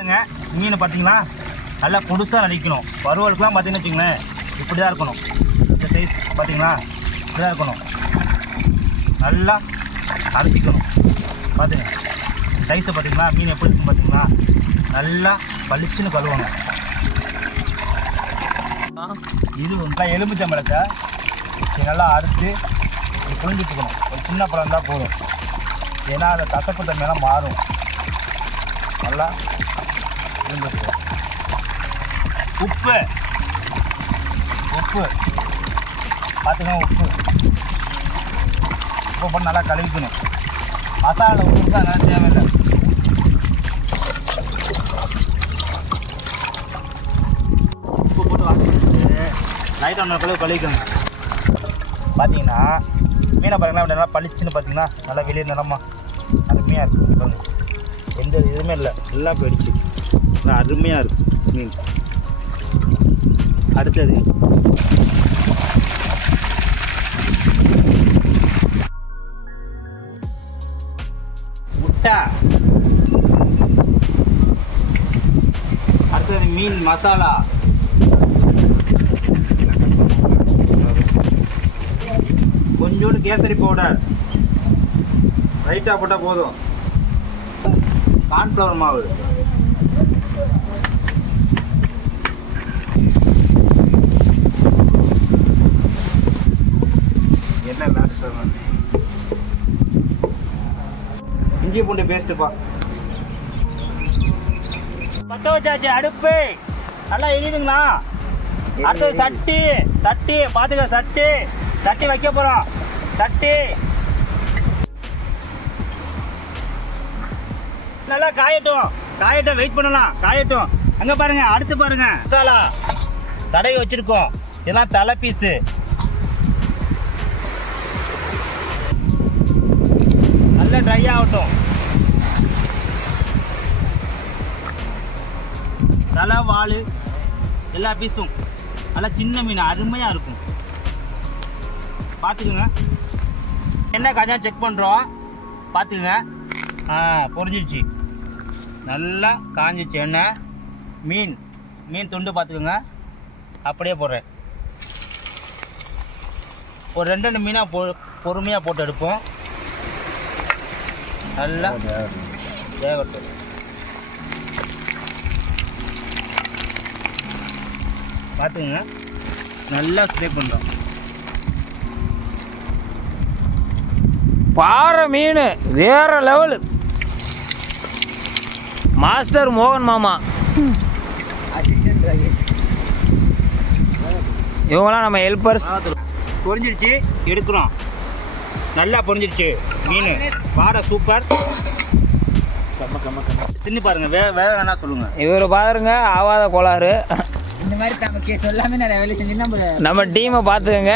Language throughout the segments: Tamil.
மீன் பார்த்தீங்களா நல்லா புதுசாக நடிக்கணும். வறுவலுக்குலாம் பார்த்தீங்கன்னு வச்சுங்களேன் இப்படி தான் இருக்கணும். இந்த சைஸ் பார்த்தீங்களா இப்படி தான் இருக்கணும். நல்லா அரைச்சிக்கணும். பார்த்துங்க சைஸை பார்த்தீங்களா மீன் எப்படி இருக்குன்னு பார்த்தீங்களா நல்லா பளிச்சுன்னு கழுவாங்க. இது நல்லா எலுமிச்சம்பழத்தை நல்லா அறுத்து புழிஞ்சிட்டுக்கணும். ஒரு சின்ன பழம் இருந்தால் போதும். ஏன்னா அதை கசப்பு தன்மையெல்லாம் மாறும். நல்லா புழிஞ்சிட்டுக்கணும். உப்பு பார்த்துக்கோங்க. உப்பு போட்டு நல்லா கழுவிக்கணும். மசாலா உப்பு தான் நல்லா தேவையில்லை. உப்பு போட்டு வாங்கிட்டு லைட்டாக ஒன்று கழுவிக்கணும். பார்த்தீங்கன்னா மீனை பாருங்களா நல்லா பளிச்சுன்னு பார்த்தீங்கன்னா நல்லா வெளியே நிறமா அருமையாக இருக்குது. பாருங்கள் எந்த இதுவுமே இல்லை, எல்லாம் போயிடுச்சு. நல்லா அருமையாக இருக்குது மீன். அடுத்தது முட்டை. அடுத்தது மீன் மசாலா. கொஞ்சோண்டு கேசரி பவுடர் ரைட்டாக போட்டால் போதும். கார்ன்ஃப்ளவர் மாவு, என்ன லாஸ்ட் இஞ்சி பூண்டு பேஸ்ட்டுப்பா. பட்ட வச்சாச்சு. அடுப்பு நல்லா எரியுதுங்களா? அடுத்தது சட்டி பார்த்துக்க. சட்டி வைக்க போகிறோம். சட்டி நல்லா காயட்டும். வெயிட் பண்ணலாம். காயட்டும். அங்கே பாருங்க, அடுத்து பாருங்க மசாலா தடவி வச்சிருக்கோம். இதெல்லாம் தலை பீஸு. நல்லா ட்ரை ஆகட்டும். தலை வால் எல்லா பீஸும் நல்லா சின்ன மீன் அருமையாக இருக்கும். பார்த்துக்குங்க. என்ன கொஞ்சம் செக் பண்ணுறோம். பார்த்துக்குங்க. பொரிஞ்சிடுச்சு. நல்லா காஞ்சிச்சு எண்ணெய். மீன் துண்டு பார்த்துக்குங்க. அப்படியே போடுறேன். ஒரு 2 மீனாக பொறுமையாக போட்டு எடுப்போம். நல்லா வேகட்டும். பார்த்துக்குங்க. நல்லா ஸ்ப்ரே பண்ணுறோம். பாறை மீன் வேற லெவலு. மாஸ்டர் மோகன் மாமா இவங்களாம் நம்ம ஹெல்ப்பர்ஸ். பொரிஞ்சிடுச்சு, எடுக்கிறோம். நல்லா பொரிஞ்சிடுச்சு மீன். வாடை சூப்பர். தின்னு பாருங்க. வேற சொல்லுங்க. இவர் பாருங்க ஆவாத கோளாறு. இந்த மாதிரி நமக்கு சொல்லாமே நிறைய வேலை செஞ்சு நம்ம டீமை பார்த்துக்கங்க.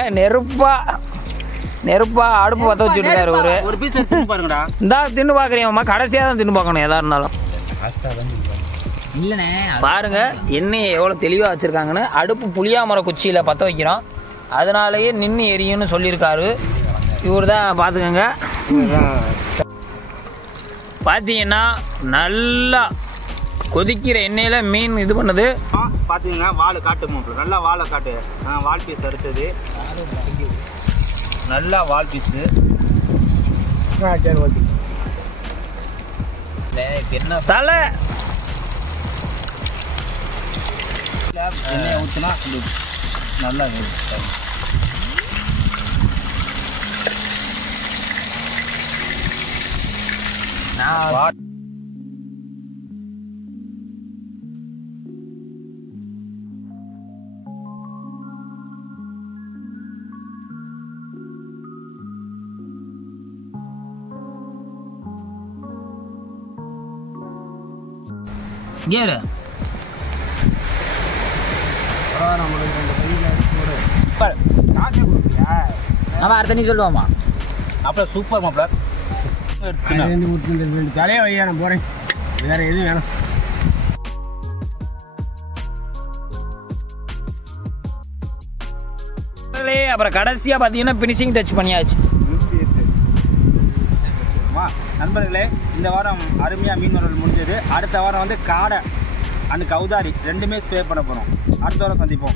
நெருப்பா அடுப்பு பற்ற வச்சுருக்காரு. ஒரு பீஸ் தின்னு பாருங்கடா. இந்தா தின்னு பார்க்குறீங்கம்மா. கடைசியாக தான் தின்னு பார்க்கணும் எதா இருந்தாலும். இல்லைண்ணே பாருங்க எண்ணெயை எவ்வளோ தெளிவாக வச்சுருக்காங்கன்னு. அடுப்பு புளியா மர குச்சியில் பற்ற வைக்கிறோம். அதனாலேயே நின்று எரியும்னு சொல்லியிருக்காரு இவர் தான். பார்த்துக்கோங்க. பார்த்தீங்கன்னா நல்லா கொதிக்கிற எண்ணெயில் மீன் இது பண்ணுது. பார்த்துக்கங்க. வால் காட்டு. நல்லா வாழை காட்டு. வால் பீஸ் அடுத்தது. நல்லா வால் பீஸு. என்ன தலை எண்ணெயை ஊற்றினா நல்லா நான் கேரு நம்ம அடுத்த நீ சொல்லுவோமா? அப்புறம் சூப்பர் மாப்பிள்ள. தலையை வையா நான் போகிறேன். வேற எதுவும் வேணும். அப்புறம் கடைசியாக பார்த்தீங்கன்னா ஃபினிஷிங் டச் பண்ணியாச்சு. நண்பர்களே, இந்த வாரம் அருமையாக மீன் வறுவல் முடிஞ்சது. அடுத்த வாரம் வந்து காடை அண்ட் கௌதாரி ரெண்டுமே ஸ்ப்ரே பண்ண போகிறோம். அடுத்த வாரம் சந்திப்போம்.